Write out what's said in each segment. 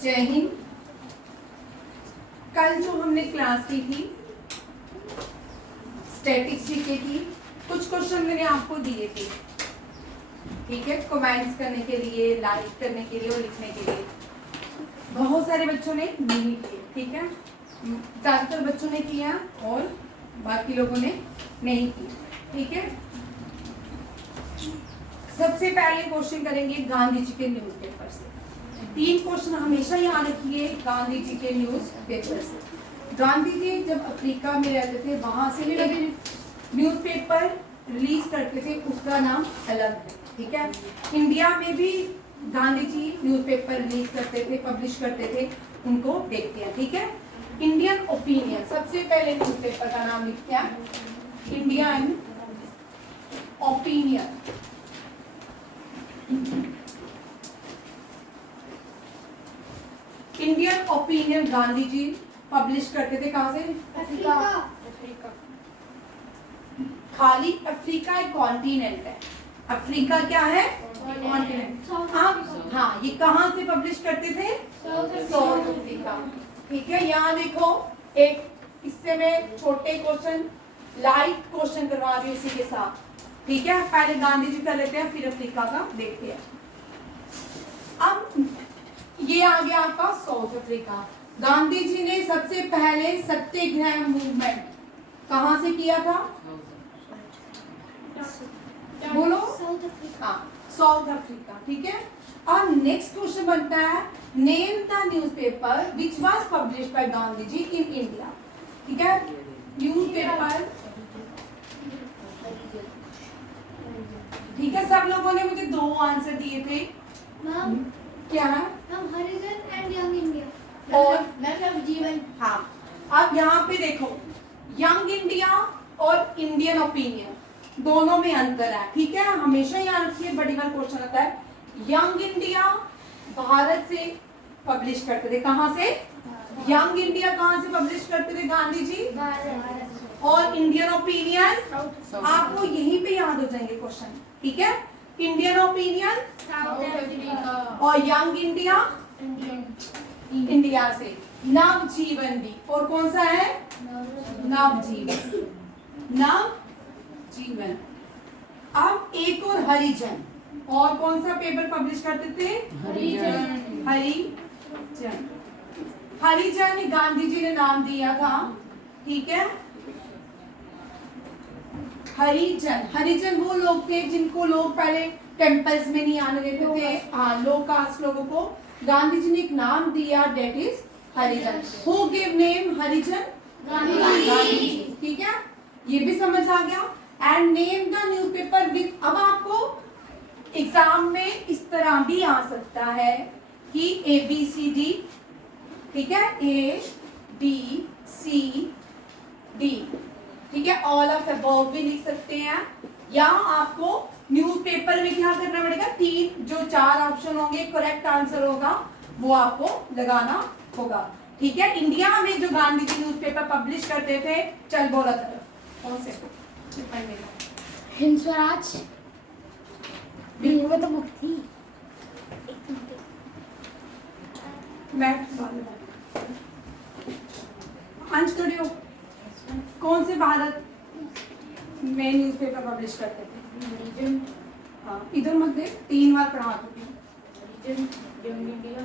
जय हिंद। कल जो हमने क्लास की थी स्टैटिक्स जीके की, कुछ क्वेश्चन मैंने आपको दिए थे, ठीक है, कमेंट्स करने के लिए, लाइक करने के लिए और लिखने के लिए। बहुत सारे बच्चों ने नहीं किए, ठीक है, ज्यादातर बच्चों ने किया और बाकी लोगों ने नहीं किया, ठीक है। सबसे पहले क्वेश्चन करेंगे गांधी जी के न्यूज़पेपर से। 3 क्वेश्चन हमेशा याद रखिए गांधी जी के न्यूज़पेपर से। गांधी जी जब अफ्रीका में रहते थे वहां से भी न्यूज़पेपर रिलीज करते थे, उसका नाम अलग है, ठीक है। इंडिया में भी गांधी जी न्यूज़पेपर रिलीज करते थे, पब्लिश करते थे, उनको देखते हैं, ठीक है। इंडियन ओपिनियन सबसे पहले न्यूज़पेपर का नाम लिखते हैं, Indian Opinion. Indian Opinion Gandhi ji publish करते थे कहां से? अफ्रीका। खाली अफ्रीका एक कॉन्टिनेंट है। अफ्रीका क्या है? कॉन्टिनेंट। हाँ, ये कहां से पब्लिश करते थे? साउथ अफ्रीका, ठीक है। यहाँ देखो एक इससे में छोटे क्वेश्चन, लाइट क्वेश्चन करवा रही हूँ इसी के साथ, ठीक है। पहले गांधी जी कर लेते हैं, फिर अफ्रीका का देखते हैं। अब ये आ गया आपका साउथ अफ्रीका। गांधी जी ने सबसे पहले सत्याग्रह मूवमेंट कहां से किया था? बोलो। हाँ, साउथ अफ्रीका, ठीक है। अब नेक्स्ट क्वेश्चन बनता है, name the newspaper which was published by Gandhi ji in India, ठीक है। न्यूज़पेपर, ठीक है। सब लोगों ने मुझे 2 आंसर दिए थे। मैम क्या है? Ma'am Harijan and young India और मैम जीवन। हाँ, अब यहाँ पे देखो यंग इंडिया और इंडियन ओपिनियन दोनों में अंतर है, ठीक है। हमेशा याद रखिए, बड़ी बार क्वेश्चन आता है। यंग इंडिया भारत से पब्लिश करते थे, कहां से? यंग इंडिया कहां से पब्लिश करते थे गांधी जी? और इंडियन ओपिनियन आपको यहीं पे याद हो जाएंगे क्वेश्चन, ठीक है। इंडियन ओपिनियन और यंग इंडिया इंडिया से। नवजीवन भी, और कौन सा है? नवजीवन, नवजीवन। अब एक और हरिजन, और कौन सा पेपर पब्लिश करते थे? हरिजन। हरिजन, हरिजन गांधी जी ने नाम दिया था, ठीक है। हरिजन, हरिजन वो लोग थे जिनको लोग पहले टेम्पल्स में नहीं आने देते थे, हाँ, लो कास्ट लोगों को गांधी जी ने एक नाम दिया, that is Harijan. Who give name Harijan? Gandhi ji, ठीक है। ये भी समझ आ गया। And name the newspaper with, अब आपको एग्जाम में इस तरह भी आ सकता है कि ABCD, ठीक है, ABCD, ठीक है, ऑल ऑफ अबव भी लिख सकते हैं। या आपको न्यूज़पेपर में क्या करना पड़ेगा, 3 जो 4 ऑप्शन होंगे, करेक्ट आंसर होगा वो आपको लगाना होगा, ठीक है। इंडिया में जो गांधी जी न्यूज़पेपर पब्लिश करते थे, चल बोला तरफ कौन से? हिंद स्वराज, वो तो बुक थी। अंश खड़े हो। कौन से भारत में न्यूज़पेपर पब्लिश करते थे? हाँ, इधर मत दे, 3 बार पढ़ा चुकी हूँ। Young India.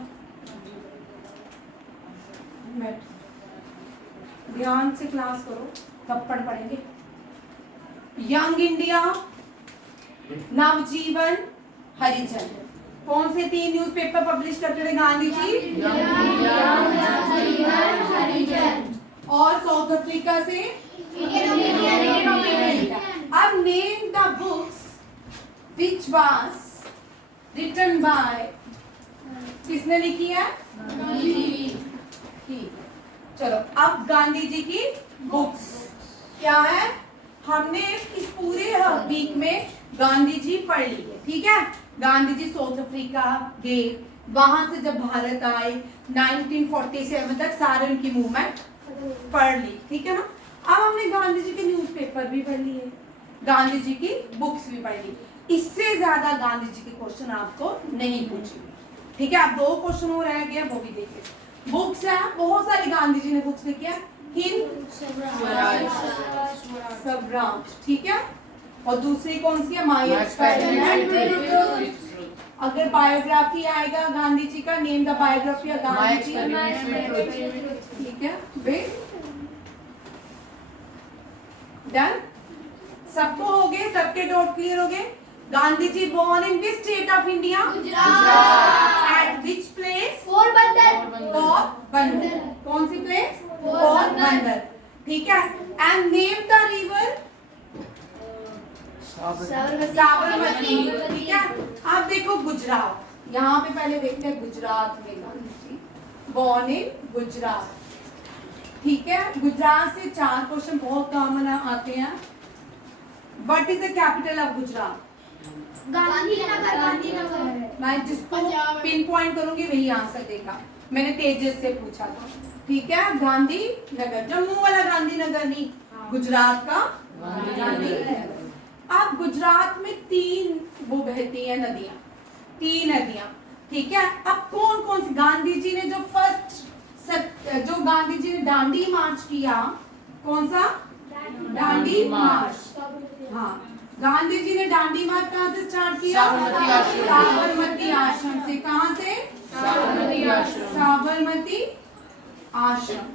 ध्यान से क्लास करो, तब पढ़ पड़ेंगे। यंग इंडिया, नवजीवन, हरिजन। कौन से 3 न्यूज़पेपर पब्लिश करते थे गांधी जी? और साउथ अफ्रीका से अब name the books which was written by, किसने लिखी है? ठीक, चलो अब गांधी जी की बुक्स क्या है? हमने इस पूरे वीक में गांधी जी पढ़ ली है, ठीक है। गांधी जी साउथ अफ्रीका गए, वहां से जब भारत आए 1947 तक सारे उनकी मूवमेंट पढ़ ली, ठीक है ना। अब हमने गांधी जी के न्यूज़पेपर भी पढ़ लिए, गांधी जी की बुक्स भी पढ़ ली। इससे ज्यादा गांधी जी के क्वेश्चन आपको नहीं पूछेंगे, ठीक है, अब 2 क्वेश्चन हो रह गया, वो भी देखिए। बुक्स है, बहुत सारी गांधी जी ने बुक्स लिखी है। हिंद स्वराज, ठीक है। और दूसरी कौन सी है? My experiment. अगर बायोग्राफी आएगा गांधी जी का, name the biography of Gandhi ji, ठीक है। वे डन, सबको हो गए, सबके डाउट क्लियर हो गए। Gandhi ji born in which state of India? Gujarat. At which place? Porbandar. Porbandar. कौन सी प्लेस? पोरबंदर, ठीक है। And name the river? Sabarmati, ठीक है। अब देखो गुजरात, यहाँ पे पहले देखते हैं गुजरात में गांधी जी born in गुजरात, ठीक है। गुजरात से 4 क्वेश्चन बहुत कॉमन आते हैं। What is the capital of Gujarat? Gandhinagar. Gandhinagar. मैं जिसको पिन पॉइंट करूंगी वही आंसर देगा। मैंने तेजस से पूछा था, ठीक है। गांधीनगर, जम्मू वाला गांधीनगर नहीं, गुजरात का गांधीनगर। अब गुजरात में 3 वो बहती हैं नदियां, 3 नदियां, ठीक है। अब कौन कौन सी? गांधी जी ने जो जो गांधी जी ने दांडी मार्च किया, कौन सा? दांडी मार्च। हाँ, गांधी जी ने दांडी मार्च कहाँ से स्टार्ट किया? साबरमती आश्रम से। कहाँ से? साबरमती आश्रम।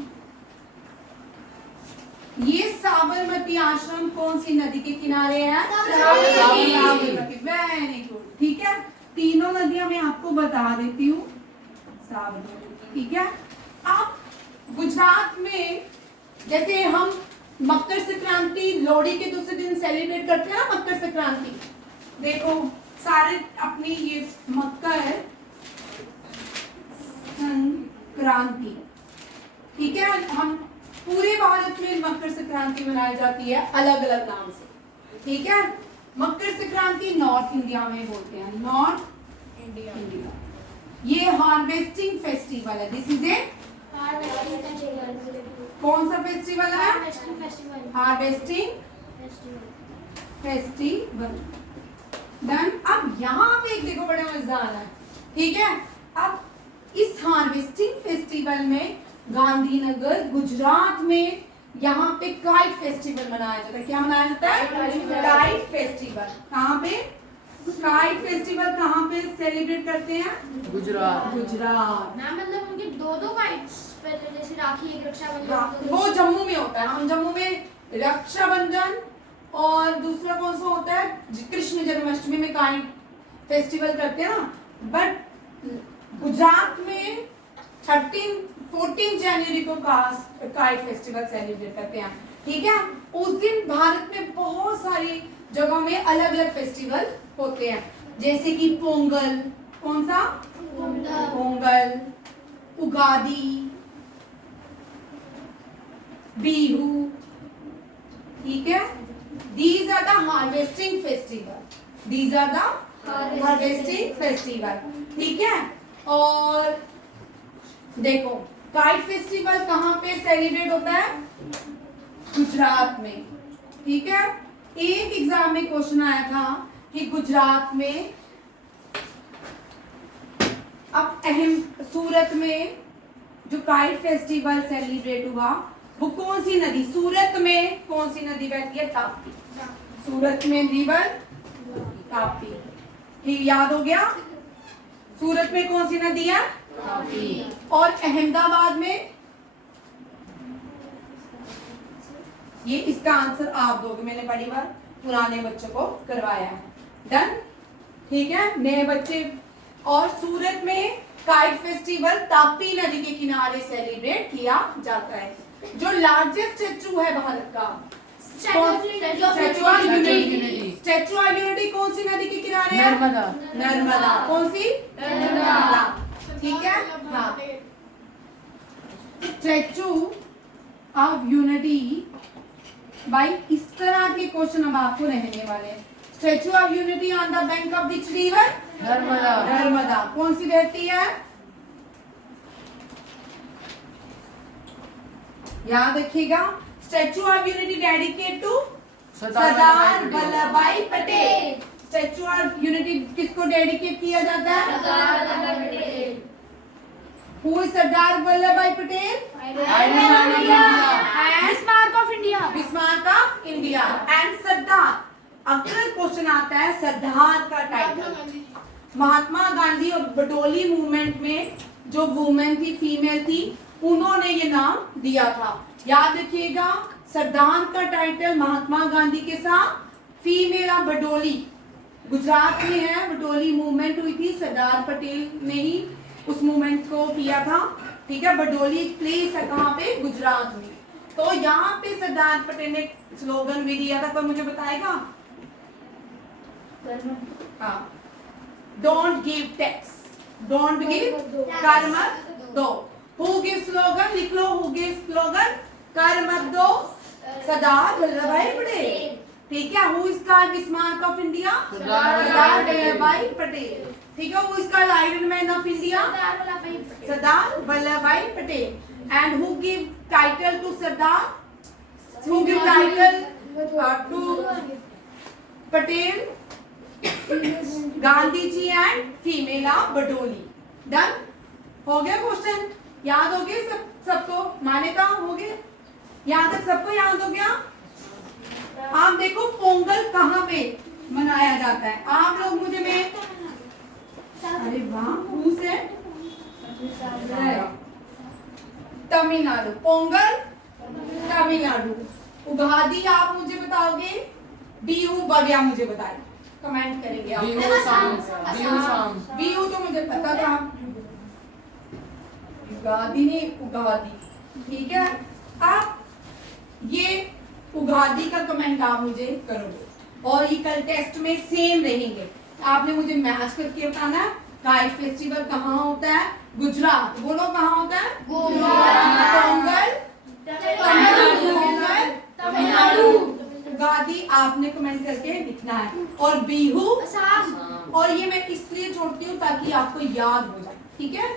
ये साबरमती आश्रम कौन सी नदी के किनारे है? साबरमती। वेरी गुड, ठीक है। तीनों नदियां मैं आपको बता देती हूँ। साबरमती, ठीक है। अब गुजरात में जैसे हम मकर संक्रांति, लोहड़ी के दूसरे दिन सेलिब्रेट करते हैं ना, मकर संक्रांति। देखो सारे अपनी ये मकर संक्रांति, ठीक है। हम पूरे भारत में मकर संक्रांति मनाई जाती है अलग अलग नाम से, ठीक है। मकर संक्रांति नॉर्थ इंडिया में बोलते हैं, नॉर्थ इंडिया। ये हार्वेस्टिंग फेस्टिवल है। दिस इज ए कौन सा फेस्टिवल है? Harvesting festival. डन। अब यहाँ पे एक देखो बड़ा मजेदार है, ठीक है। अब इस हार्वेस्टिंग फेस्टिवल में गांधीनगर गुजरात में यहाँ पे काइट फेस्टिवल मनाया जाता है। क्या मनाया जाता है? Kite festival. कहाँ पे? काइट फेस्टिवल कहाँ पे सेलिब्रेट करते हैं? गुजरात। गुजरात ना, मतलब उनके 2 काइट्स, जैसे राखी, एक रक्षाबंधन। वो जम्मू में होता है। हम जम्मू में रक्षाबंधन और दूसरा कौन सा होता है? कृष्ण जन्माष्टमी में काइट फेस्टिवल करते हैं ना। बट गुजरात में 14 जनवरी को काइट फेस्टिवल सेलिब्रेट करते हैं, ठीक है। उस दिन भारत में बहुत सारी जगहों में अलग अलग फेस्टिवल होते हैं, जैसे कि पोंगल। कौन सा? पोंगल, उगादी, बिहू, ठीक है। These are the harvesting festival. These are the harvesting festival, ठीक है। और देखो काइट फेस्टिवल कहाँ पे सेलिब्रेट होता है? गुजरात में, ठीक है। एक एग्जाम में क्वेश्चन आया था कि गुजरात में, अब अहम सूरत में जो काइट फेस्टिवल सेलिब्रेट हुआ वो कौन सी नदी? सूरत में कौन सी नदी बहती है? ताप्ती। सूरत में रिवर ताप्ती, ठीक, याद हो गया। सूरत में कौन सी नदी है? ताप्ती। और अहमदाबाद में, ये इसका आंसर आप दोगे, मैंने बड़ी बार पुराने बच्चों को करवाया है। डन, ठीक है, नए बच्चे। और सूरत में काइट फेस्टिवल ताप्ती नदी के किनारे सेलिब्रेट किया जाता है। जो लार्जेस्ट स्टैचू है भारत का, statue of unity. Statue of unity कौन सी नदी के किनारे है? नर्मदा। कौन सी? नर्मदा, ठीक है। हाँ, स्टैचू ऑफ यूनिटी भाई, इस तरह के क्वेश्चन अब आपको रहने वाले हैं। Statue of Unity on the bank of which river? Narmada. Narmada कौन सी बहती है? याद रखिएगा। Statue of Unity dedicate to Sardar Vallabhbhai Patel. Statue of Unity किसको डेडिकेट किया जाता है? सरदार Vallabhbhai Patel. Who is Sardar Vallabhbhai Patel? Bismarck of India. Bismarck of India. And सरदार, अक्सर क्वेश्चन आता है सरदार का टाइटल। महात्मा गांधी और बडोली मूवमेंट में जो वुमेन थी, फीमेल थी, उन्होंने ये नाम दिया था। याद रखिएगा, सरदार का टाइटल महात्मा गांधी के साथ, फीमेल ऑफ बडोली गुजरात में है। बडोली मूवमेंट हुई थी, सरदार पटेल ने ही उस मूवमेंट को किया था। ठीक है, बडोली प्लेस है कहाँ पे? गुजरात में। तो यहाँ पे सरदार पटेल ने स्लोगन भी दिया था, पर मुझे बताएगा? हाँ, don't give tax, don't give, कर मत दो। Who give slogan? लिख लो, हु गिव स्लोगन? कर मत दो, सरदार वल्लभ भाई पटेल। ठीक है, who is called Bismarck of India? Sardar Vallabhbhai Patel. ठीक है, who is called iron man of India? Sardar Vallabhbhai Patel. And who give title to Sardar? Who give title to Patel? Gandhi ji and female of Bardoli. Done? हो गया question? याद हो गया सबको? मान्यता हो गया? यहाँ तक सबको याद हो गया? आप देखो पोंगल कहाँ पे मनाया जाता है? आप लोग मुझे में, अरे वाह, हु से? तमिलनाडु। पोंगल तमिलनाडु। उगादी आप मुझे बताओगे? बिहू भव्या मुझे बताए, कमेंट करेंगे आप। बिहू तो मुझे पता था, उगादी नहीं, उगादी। ठीक है, आप ये उगादी का कमेंट आप मुझे करोगे और ये कल टेस्ट में सेम रहेंगे। आपने मुझे मैच करके बताना है काइट फेस्टिवल कहाँ होता है? गुजरात। बोलो कहाँ होता है? पोंगल तमिलनाडु। उगादी आपने कमेंट करके लिखना है, और बिहू, और ये मैं इसलिए जोड़ती हूँ ताकि आपको याद हो जाए। ठीक है,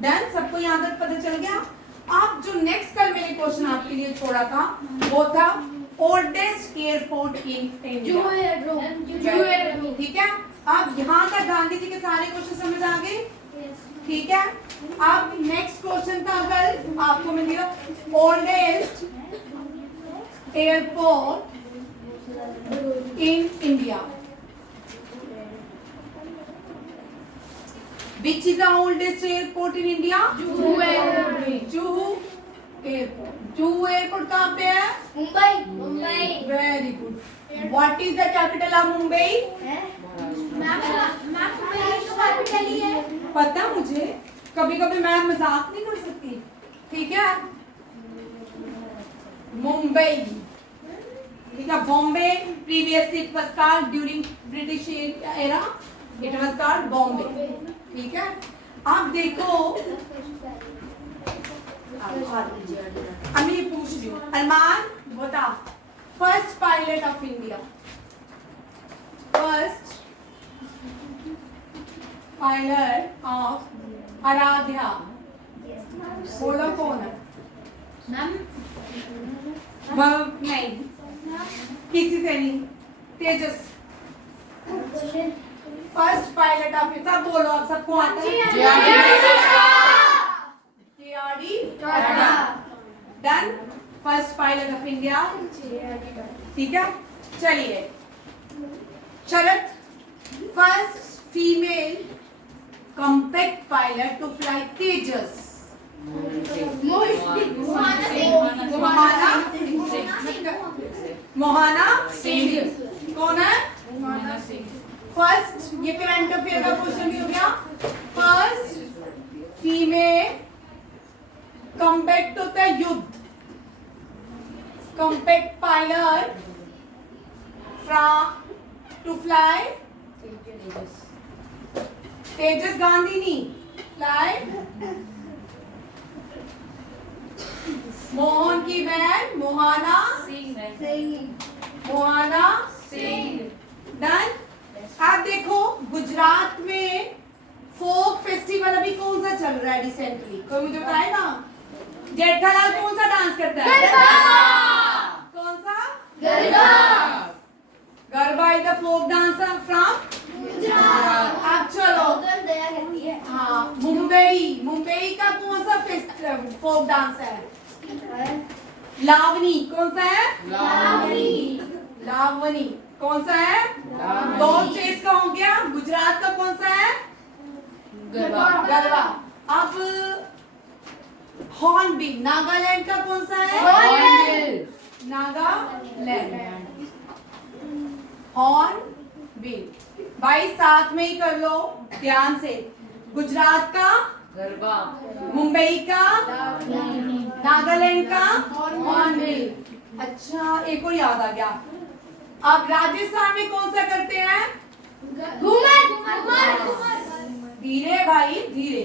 डन? सबको यहाँ तक पता चल गया? आप जो नेक्स्ट कल मैंने क्वेश्चन आपके लिए छोड़ा था वो था ओल्डेस्ट एयरपोर्ट इन इंडिया। ठीक है, आप यहाँ तक गांधी जी के सारे क्वेश्चन समझ आ गए? ठीक है, अब नेक्स्ट क्वेश्चन था कल आपको मिल गया oldest airport in India. Which is the oldest airport in India? Juhu Airport. Juhu Airport कहाँ पे है? Mumbai. Very good. What is the capital of Mumbai? Capital ही है। पता मुझे, कभी कभी मैं मजाक नहीं कर सकती। ठीक है, मुंबई। ठीक है, Bombay previously it was called during British era it was called Bombay। ठीक है, आप देखो, अब ये पूछ रही हूँ, अरमान बता, first pilot of India, first pilot of Aradhya, बोलो कौन है? नहीं, किसी से नहीं, Tejas. First pilot of India, सब बोलो, आप सबको आता है? Done? First pilot of India. ठीक है, चलिए Sharad, first female compact pilot to fly Tejas. Mohana Singh. कौन है? फर्स्ट, ये करंट अफेयर का क्वेश्चन भी हो गया। फर्स्ट फीमेल कॉम्पैक्ट होता है युद्ध, combat pilot from to fly Tejas Gandhi नहीं, फ्लाई मोहन की बहन मोहाना सिंह। डन? आप देखो गुजरात में फोक फेस्टिवल अभी कौन सा चल रहा है रिसेंटली? कोई मुझे बताएगा? जेठालाल कौन सा डांस करता है? कौन सा? Garba is the folk dance from Gujarat. अब चलो उधर दया करती है। हाँ मुंबई का कौन सा फोक डांस है? लावनी। कौन सा है? लावनी कौन सा है? दो स्टेट्स का हो गया। गुजरात का कौन सा है? गरबा। अब हॉर्नबिल। नागालैंड का कौन सा है? नागालैंड। हॉर्नबिल। भाई साथ में ही कर लो ध्यान से। गुजरात का गरबा, मुंबई का नागालैंड का हॉर्नबिल। अच्छा एक और याद आ गया। अब राजस्थान में कौन सा करते हैं? धीरे भाई धीरे,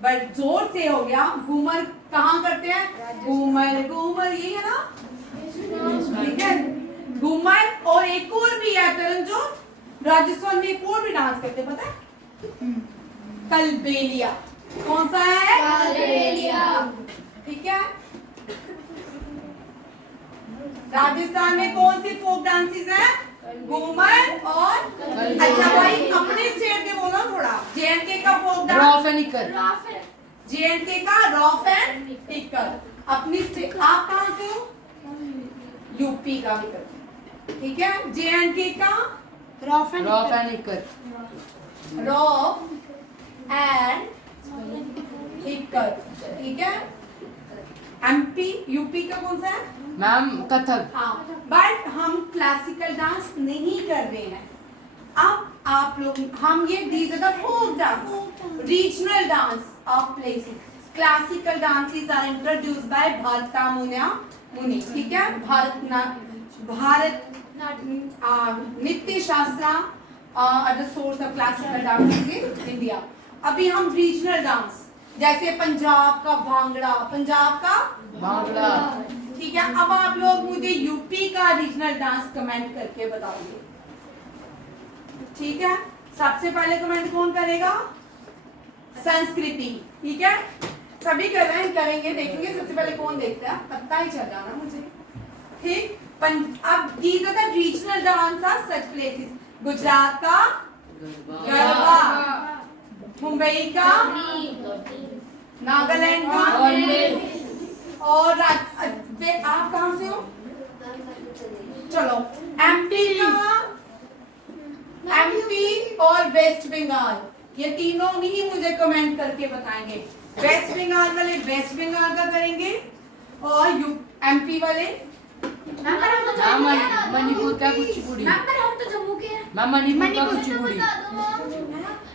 बट जोर से हो गया। घूमर कहाँ करते हैं? घूमर यही है ना? ठीक है घूमर। और एक और भी है तरनजोत, राजस्थान में एक और भी डांस करते हैं, पता है? कलबेलिया। कौन सा है? कलबेलिया। ठीक है। राजस्थान में कौन सी फोक डांसेस हैं? घूमर और अच्छा भाई अपने स्टेट के बोलो थोड़ा। जेएनके का फोक डांस, रॉफ एंड इकर, जेएनके का रॉफ एंड टिकर। अपनी स्टेट। आप कहाँ से हो? यूपी का भी करते हैं। ठीक है। जेएनके का रॉफ एंड इकर, रॉफ एंड टिकर। ठीक है। एमपी यूपी का कौन सा है? मैम कथक। हाँ बट हम क्लासिकल डांस नहीं कर रहे हैं। अब आप लोग हम ये these are the folk dance, regional dance of places. Classical dances are introduced by Bharata Muni. ठीक है। Bharat Natya Shastra are the source of classical dances in India. अभी हम रीजनल डांस, जैसे पंजाब का भांगड़ा, पंजाब का भांगड़ा। ठीक है। अब आप लोग मुझे यूपी का रीजनल डांस कमेंट करके बताओगे। ठीक है। सबसे पहले कमेंट कौन करेगा? संस्कृति। ठीक है। सभी कर रहे हैं, करेंगे, देखेंगे सबसे पहले कौन देखता है, पता ही चल जाना मुझे। ठीक। अब these are the regional dance of such places. Gujarat का गरबा, मुंबई का, नागालैंड का, और आप कहाँ से हो? चलो एमपी का, एमपी और वेस्ट बंगाल, ये तीनों ही मुझे कमेंट करके बताएंगे। वेस्ट बंगाल वाले वेस्ट बंगाल का करेंगे और एमपी वाले मणिपुर का कुचिपुड़ी। हम तो जम्मू के हैं। मैम मणिपुर का कुचिपुड़ी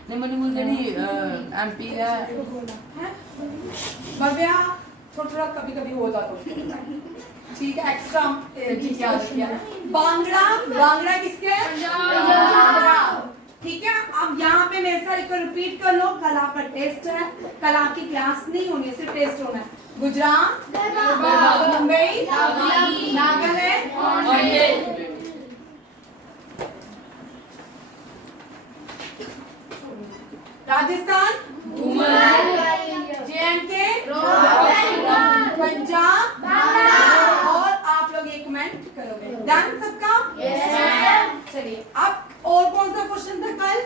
नहीं, मणिपुर का नहीं, एमपी का भव्या थोड़ा कभी कभी हो जाता है। ठीक है। एक्स्ट्रा याद किया। बांगड़ा किसके है? पंजाब। ठीक है। अब यहाँ पे मेरे साथ एक रिपीट कर लो। कला का टेस्ट है, कला की क्लास नहीं होनी, सिर्फ टेस्ट होना है। गुजरात, मुंबई, नागालैंड, राजस्थान, जेएनके, पंजाब, और आप लोग एक कमेंट करोगे। डन सबका? चलिए अब और कौन सा क्वेश्चन था कल?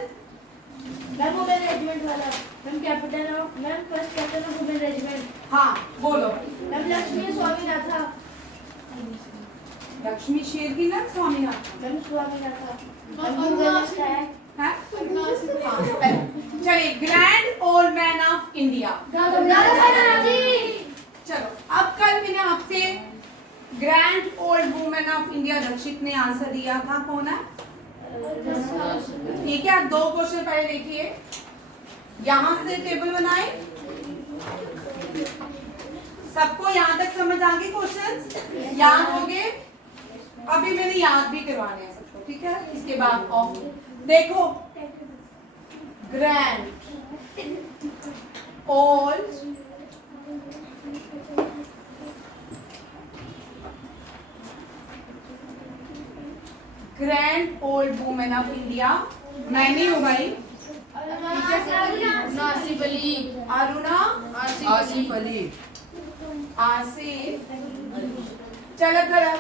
मैम वुमेन रेजिमेंट वाला। Ma'am capital of, ma'am first captain of women regiment. हाँ बोलो। मैम लक्ष्मी स्वामीनाथा। लक्ष्मी शेर की ना स्वामीनाथन। मैम स्वामीनाथा। है हाँ, चलिए grand old man of India. चलो अब कल मैंने आपसे grand old women of India Rakshit ने आंसर दिया था, कौन है? ठीक है। दो क्वेश्चन पहले देखिए, यहां से टेबल बनाए। सबको यहां तक समझ आ गई? क्वेश्चंस याद हो गए? अभी मैंने याद भी करवाने हैं सबको। ठीक है। इसके बाद ऑफ देखो, grand old grand old women of India. मैं नहीं हूँ भाई, नासिफ अली, अरुणा, आसिफ अली, आसिफ। चलो खड़ा।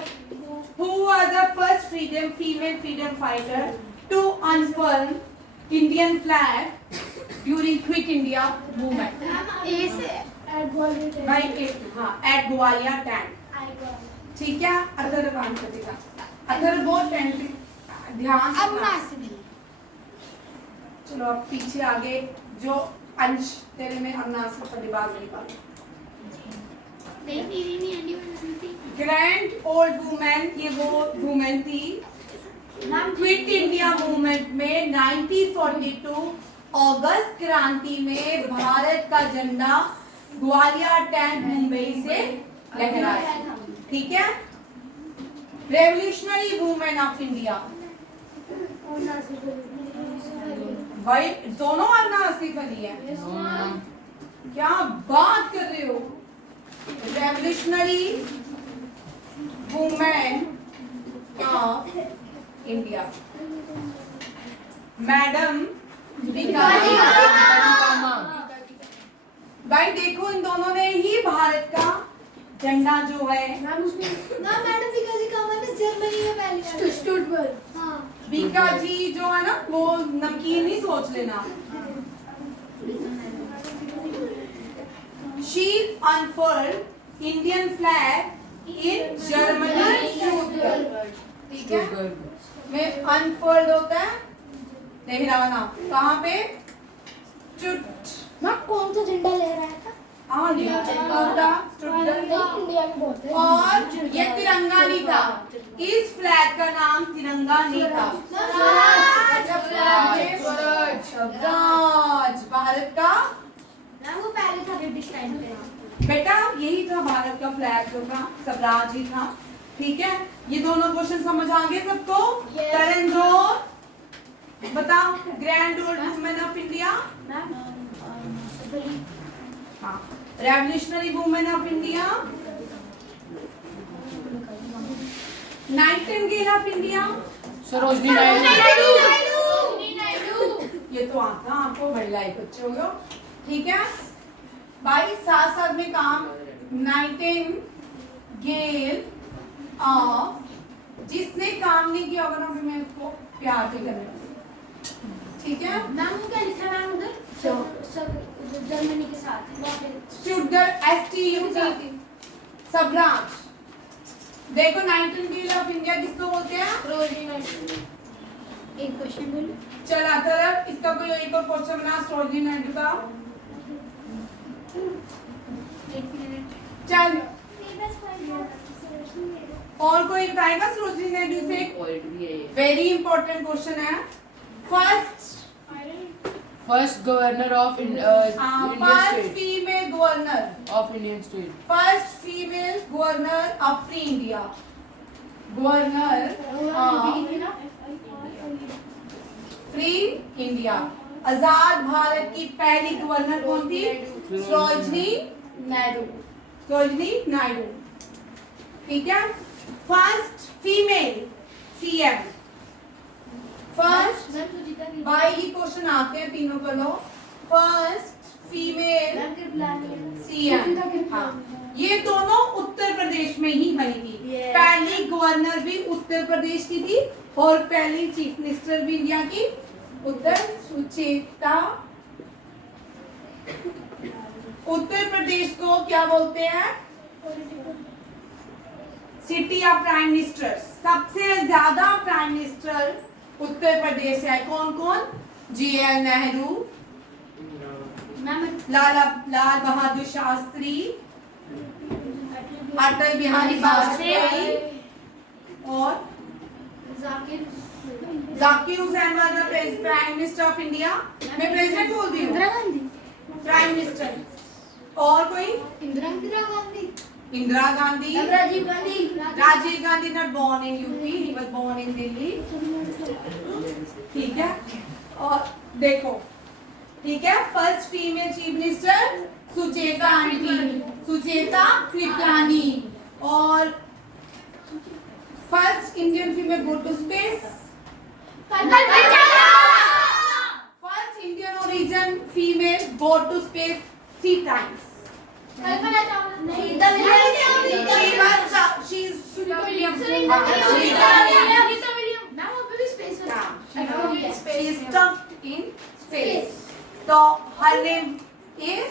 Who was the first female freedom fighter to unfurl Indian flag during Quit India Movement? ए से भाई हाँ, एट ग्वालियर टैंक। ठीक है, अदर आंसर देगा। अदर बहुत ध्यान से। चलो अब पीछे आगे जो अंश तेरे में अमनासिब का दिमाग में निकालो। ग्रैंड ओल्ड वुमेन, ये वो वुमेन थी क्विट इंडिया मूवमेंट में 1942 अगस्त क्रांति में भारत का झंडा ग्वालियर टैंक मुंबई से लहराया। ठीक है, रेवोल्यूशनरी वुमेन ऑफ इंडिया, भाई दोनों अन्ना आसिफ अली है। क्या बात कर रहे हो? Revolutionary women of India madam भाई देखो, इन दोनों ने ही भारत का झंडा जो है जर्मनी में पहली स्टुटबर्ग। हाँ, बीका जी जो है ना, वो नमकीन ही सोच लेना। She unfurled Indian flag in Germany Stuttgart। ठीक है, में unfurled होता है लहराना। कहाँ पे? मैं कौन सा झंडा लहराया था? इंडिया में बहुत है। और ये तिरंगा नहीं था, इस फ्लैग का नाम तिरंगा नहीं था, स्वराज भारत का। वो पहले था ब्रिटिश टाइम पे। बेटा यही था भारत का फ्लैग, जो था स्वराज ही था। ठीक है, ये दोनों क्वेश्चन समझ आ गए सबको? करण जोर बताओ, grand old women of India. हाँ, revolutionary women of India, nightingale of India, Sarojini Naidu. ये तो आता आपको बड़ी लाइक बच्चे हो गए। ठीक है भाई, साथ साथ में काम नाइटिंगेल ऑफ, जिसने काम नहीं किया होगा ना फिर मैं उसको प्यार से करूँगा। ठीक है, मैम क्या लिखा मैम उधर? जर्मनी के साथ स्टुटगर्ट, STUT, स्वराज। देखो, नाइटिंगेल ऑफ इंडिया किसको बोलते हैं? एक क्वेश्चन बोलो। चला तरफ इसका कोई एक और क्वेश्चन बना सरोजनी नायडू का। चल, और कोई बताएगा सरोजनी नायडू से? वेरी इंपॉर्टेंट क्वेश्चन है। First governor of Indian first state female governor of Indian state. First female governor of free India, governor free India. आजाद भारत की पहली गवर्नर कौन थी? सरोजनी नायडू। सरोजनी नायडू। ठीक है, फर्स्ट फीमेल CM, फर्स्ट भाई ये क्वेश्चन आते हैं तीनों को लो। फर्स्ट फीमेल CM, हाँ, ये दोनों उत्तर प्रदेश में ही बनी थी। पहली गवर्नर भी उत्तर प्रदेश की थी और पहली चीफ मिनिस्टर भी इंडिया की उत्तर सुचेता। उत्तर प्रदेश को क्या बोलते हैं? City of prime minister. सबसे ज्यादा प्राइम मिनिस्टर उत्तर प्रदेश है। कौन कौन? JL नेहरू, लाल बहादुर शास्त्री, अटल बिहारी वाजपेयी और Zakir Hussain was the prime minister of India. मैं प्रेसिडेंट बोल रही हूँ, प्राइम मिनिस्टर। और कोई? Indira Gandhi, Rajiv Gandhi not born in UP, he was born in Delhi. ठीक है, और देखो, ठीक है, first female chief minister Sucheta auntie, Sucheta Kripalani. और first Indian female go to space, first Indian origin female go to space 3 times। She is stuck in face. तो हर name is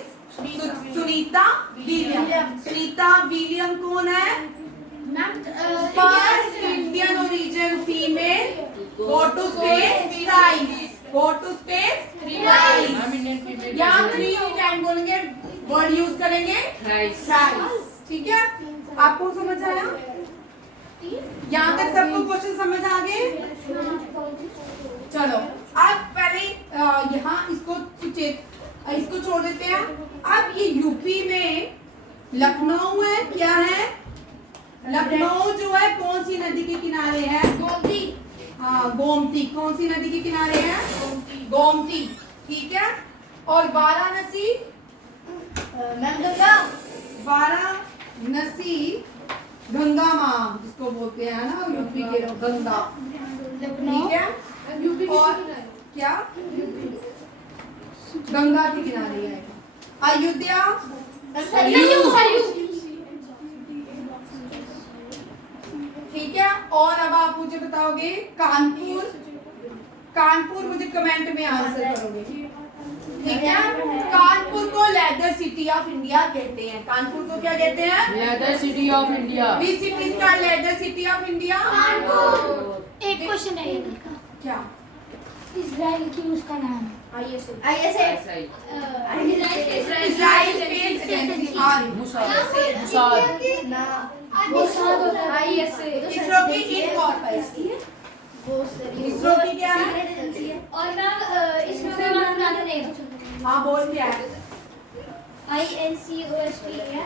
Sunita William. Sunita William कौन है? First Indian origin female. Go to space thrice. Go to space thrice. हम Indian female यहाँ 3 time बोलेंगे, word use करेंगे thrice. Thrice. ठीक है, आपको समझ आया? यहाँ तक सबको क्वेश्चन समझ आ गए? चलो अब पहले यहाँ इसको छोड़ देते हैं। अब ये यूपी में लखनऊ है, क्या है? लखनऊ जो है कौन सी नदी के किनारे है? गोमती। हाँ गोमती। कौन सी नदी के किनारे है? गोमती। ठीक है, और वाराणसी? मैम गंगा। वाराणसी गंगा माँ जिसको बोलते हैं ना यूपी के लोग, गंगा। ठीक है, यूपी और क्या गंगा के किनारे है। अयोध्या? ठीक है, और अब आप मुझे बताओगे कानपुर। कानपुर मुझे कमेंट में आंसर करोगे। ठीक है, कानपुर को लेदर सिटी ऑफ इंडिया कहते हैं। कानपुर को क्या कहते हैं? Leather city of India. Which city is called leather city of India? Kanpur. एक क्वेश्चन है इनका। क्या? इजराइल की उसका नाम? ISA। Israel space agency. Mossad. ISRO की इन कॉर्पस। इसरो की क्या है? और मैम इसमें मैं पुराना नेम। हाँ बोल क्या है? INCOSP है।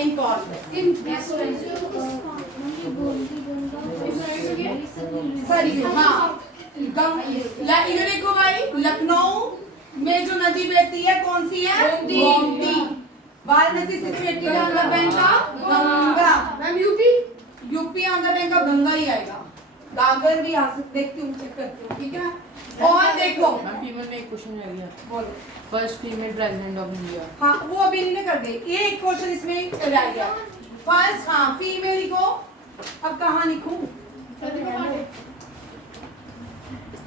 इन कॉर्पस। सॉरी हाँ इधर देखो भाई, लखनऊ में जो नदी बहती है कौन सी है? Gomti. Varanasi situated on the bank of Ganga. Ma'am UP? UP on the bank of Ganga ही आएगा। गागर भी आ सकते, देखती हूँ चेक करती हूँ। ठीक है, और देखो हम फीमेल में एक क्वेश्चन रह गया। बोलो। First female president of India. हाँ वो अभी नहीं कर दे, एक क्वेश्चन इसमें रह गया। फर्स्ट हाँ फीमेल लिखो। अब कहाँ लिखूं?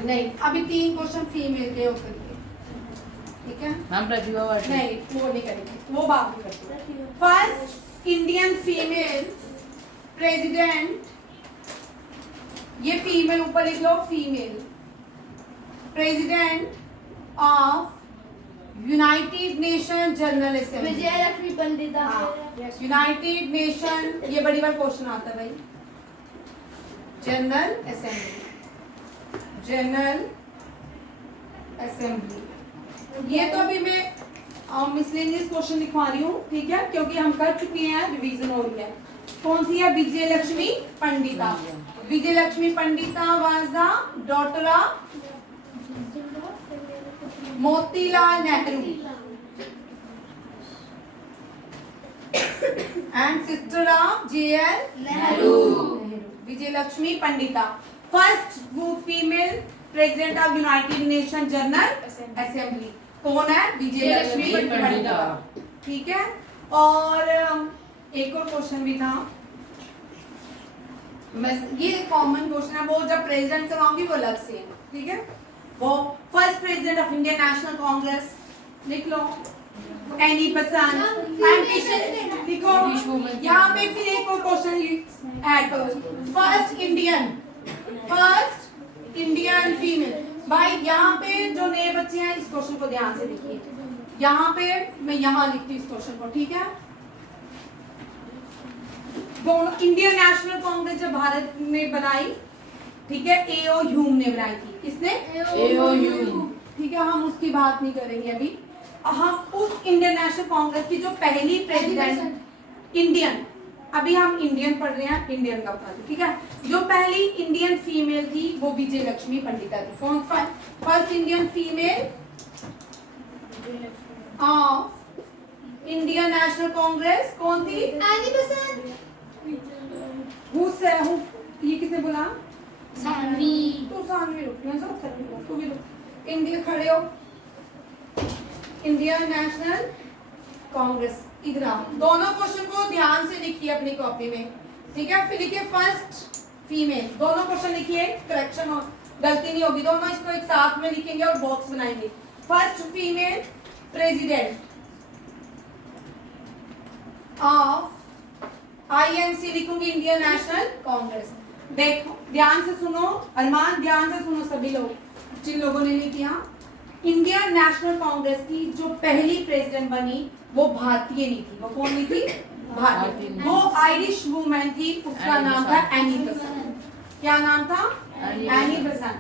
नहीं, अभी 3 क्वेश्चन फीमेल के उत्तर दिए। ठीक है, हम प्रतिभा वाटी। नहीं वो नहीं करेंगे, वो बात नहीं करते। फर्स्ट इंडियन फीमेल प्रेसिडेंट, ये फीमेल ऊपर लिख लो, female president of united nation general assembly. Vijayalakshmi Pandita. United nation, ये बड़ी बार क्वेश्चन आता है भाई। General assembly, general assembly. ये तो अभी मैं मिसलेनियस क्वेश्चन लिखवा रही हूँ। ठीक है, क्योंकि हम कर चुके हैं, रिवीजन हो रही है। कौन सी है? विजय Lakshmi Pandita. Vijay Lakshmi Pandita was the daughter of Motilal Nehru and sister of JL Nehru. Vijay Lakshmi Pandita first वो female president of united nation general assembly. कौन है? विजय लक्ष्मी पंडिता। ठीक है, और एक और क्वेश्चन भी था, ये कॉमन क्वेश्चन है, वो जब प्रेसिडेंट कराऊंगी वो अलग से है। ठीक है, वो first president of Indian national Congress लिख लो, एनी पसंद लिखो। यहाँ पे फिर एक और क्वेश्चन ऐड करो, फर्स्ट इंडियन फीमेल। भाई यहाँ पे जो नए बच्चे हैं इस क्वेश्चन को ध्यान से लिखिए। यहाँ पे मैं यहाँ लिखती हूँ इस क्वेश्चन को। ठीक है, दोनों इंडियन नेशनल कांग्रेस जब भारत ने बनाई, ठीक है, A.O. ह्यूम ने बनाई थी। किसने? A.O. ह्यूम। ठीक है, हम उसकी बात नहीं करेंगे अभी। हम उस इंडियन नेशनल कांग्रेस की जो पहली प्रेसिडेंट इंडियन, अभी हम इंडियन पढ़ रहे हैं, इंडियन का बता दो। ठीक है, जो पहली इंडियन फीमेल थी वो विजय लक्ष्मी पंडिता थी। कौन? First Indian female of Indian national Congress कौन थी? एनी पसंद। ये किसने बोला? सानवी। तो सानवी रुक, मैं सब सानवी रुक, तू भी रुक। इंडिया खड़े हो, इंडियन नेशनल कांग्रेस। इधर आओ, दोनों क्वेश्चन को ध्यान से लिखिए अपनी कॉपी में। ठीक है, फिर लिखिए फर्स्ट फीमेल, दोनों क्वेश्चन लिखिए, करेक्शन हो, गलती नहीं होगी। दोनों इसको एक साथ में लिखेंगे और बॉक्स बनाएंगे। First female president of INC लिखूंगी, इंडियन नेशनल कांग्रेस। देखो ध्यान से सुनो अरमान, ध्यान से सुनो सभी लोग जिन लोगों ने नहीं किया। इंडियन नेशनल कांग्रेस की जो पहली प्रेसिडेंट बनी वो भारतीय नहीं थी। वो कौन नहीं थी? भारतीय। वो आयरिश वुमेन थी, उसका नाम था एनी बेसेंट। क्या नाम था? Annie Besant.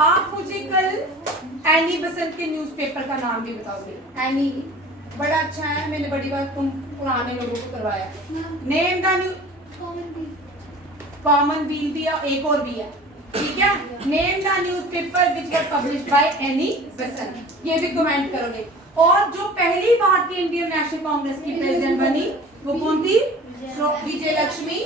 आप मुझे कल एनी बेसेंट के न्यूज़पेपर का नाम भी बताओगे। एनी बड़ा अच्छा है, मैंने बड़ी बार तुम पुराने लोगों को करवाया। Name the new common wheel भी है, एक और भी है, ठीक है। Name the newspaper which were published by Annie Besant, ये भी कमेंट करोगे। और जो पहली भारतीय इंडियन नेशनल कांग्रेस की प्रेसिडेंट बनी वो कौन थी? विजय लक्ष्मी।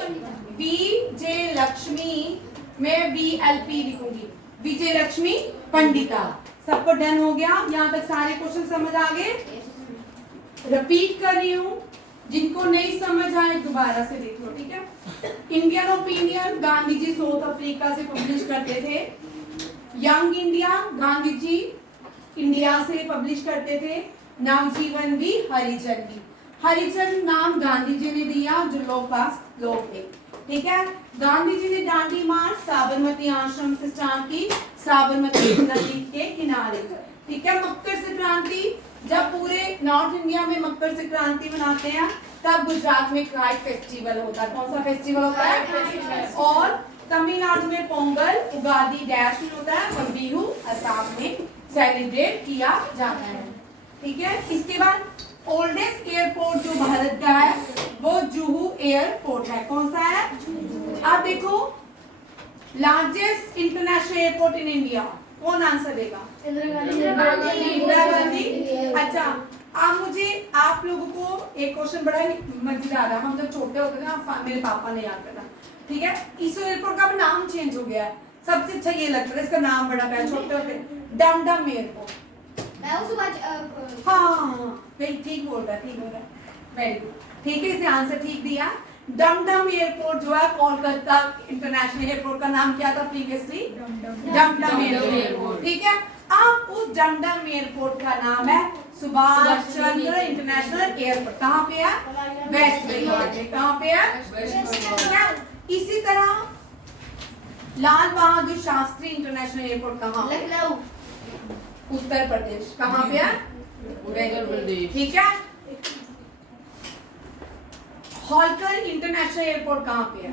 विजय लक्ष्मी में VLP लिखूंगी, विजय लक्ष्मी पंडिता। सबको डन हो गया? यहाँ तक सारे क्वेश्चन समझ आ गए? रिपीट कर रही हूँ, जिनको नहीं समझ आए दोबारा से देख लो, ठीक है। इंडियन ओपिनियन गांधी जी साउथ अफ्रीका से पब्लिश करते थे। Young India Gandhi ji India से पब्लिश करते थे। नवजीवन भी, हरिजन भी। हरिजन नाम गांधी जी ने दिया जो लो कास्ट लोग थे, ठीक है। गांधी जी ने दांडी मार्च साबरमती आश्रम से स्टार्ट की, साबरमती नदी के किनारे, ठीक है। मकर संक्रांति, जब पूरे नॉर्थ इंडिया में मकर संक्रांति मनाते हैं तब गुजरात में काइट फेस्टिवल होता है। कौन सा फेस्टिवल होता है? और तमिलनाडु में पोंगल, उगादी डैश में होता है, और बिहू असम में सेलिब्रेट किया जाता है, ठीक है। इसके बाद ओल्डेस्ट एयरपोर्ट जो भारत का है वो जुहू एयरपोर्ट है। कौन सा है? अब देखो largest international airport in India, कौन आंसर देगा? इंदिरा गांधी। अच्छा, अब मुझे आप लोगों को एक क्वेश्चन बड़ा ही मजेदार है। हम जब छोटे होते थे ना, मेरे पापा ने याद करा, ठीक है। इस एयरपोर्ट का नाम चेंज हो गया है। सबसे अच्छा ये लगता है, इसका नाम बड़ा प्यारा, छोटे होते डमडम एयरपोर्ट। हाँ ठीक बोल रहा है, ठीक बोल रहा है, वेरी गुड, ठीक है। इसने आंसर ठीक दिया। डमडम एयरपोर्ट जो है कोलकाता इंटरनेशनल एयरपोर्ट का नाम क्या था प्रीवियसली? डमडम एयरपोर्ट, ठीक है। अब उस डमडम एयरपोर्ट का नाम है सुभाष चंद्र इंटरनेशनल एयरपोर्ट। कहाँ पे है? वेस्ट बंगाल में। कहाँ पे है? इसी तरह लाल बहादुर शास्त्री इंटरनेशनल एयरपोर्ट कहाँ? लखनऊ, उत्तर प्रदेश। कहाँ पे है? उत्तर प्रदेश, ठीक है। होलकर इंटरनेशनल एयरपोर्ट कहाँ पे है?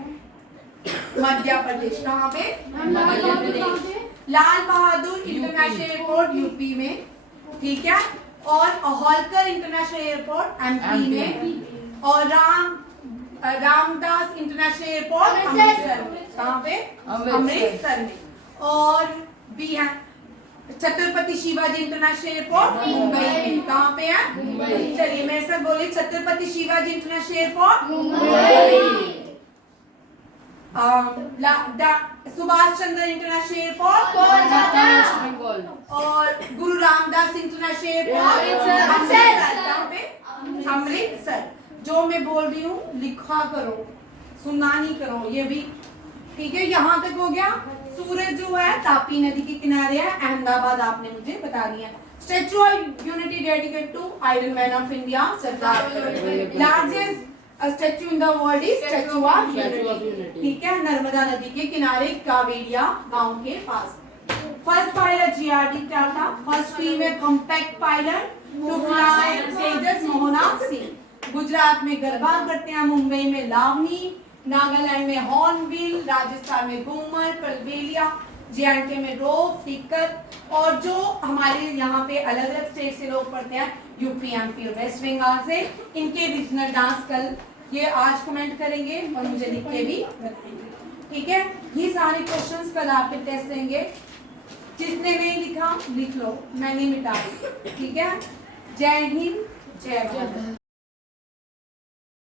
मध्य प्रदेश। कहाँ पे? Madhya Pradesh. Lal Bahadur international airport UP में, ठीक है। और होलकर इंटरनेशनल एयरपोर्ट MP में, और रामदास इंटरनेशनल एयरपोर्ट अमृतसर में। कहाँ पे? अमृतसर में। और भी है छत्रपति शिवाजी इंटरनेशनल एयरपोर्ट मुंबई में। कहाँ पे है? मुंबई। चलिए मेरे साथ बोलिए, Chhatrapati Shivaji international airport Mumbai. Subhash Chandra international airport Kolkata. और गुरु रामदास इंटरनेशनल एयरपोर्ट अमृतसर। अमृतसर। जो मैं बोल रही हूँ लिखा करो, सुनना नहीं करो, ये भी ठीक है। यहाँ तक हो गया। सूरज जो है तापी नदी के किनारे है, अहमदाबाद, आपने मुझे बता दिया। Statue of Unity dedicated to iron man of India, Sardar Patel. Largest statue in the world is Statue of Unity, ठीक है। नर्मदा नदी के किनारे कावेरिया गांव के पास। फर्स्ट पायलट GRD क्या था? First female compact pilot to fly Tejas Mohana Singh. Gujarat में गरबा करते हैं, मुंबई में लावनी, नागालैंड में हॉर्नबिल, राजस्थान में घूमर, कलबेलिया, JNK में रोफ, टिक्कर। और जो हमारे यहाँ पे अलग अलग स्टेट से लोग पढ़ते हैं, UP, MP और वेस्ट बंगाल से, इनके रीजनल डांस कल ये आज कमेंट करेंगे और मुझे लिख के भी बताएंगे, ठीक है। ये सारे क्वेश्चंस कल आपके टेस्ट देंगे। जिसने नहीं लिखा लिख लो, मैं नहीं मिटा रही, ठीक है। जय हिंद, जय भारत।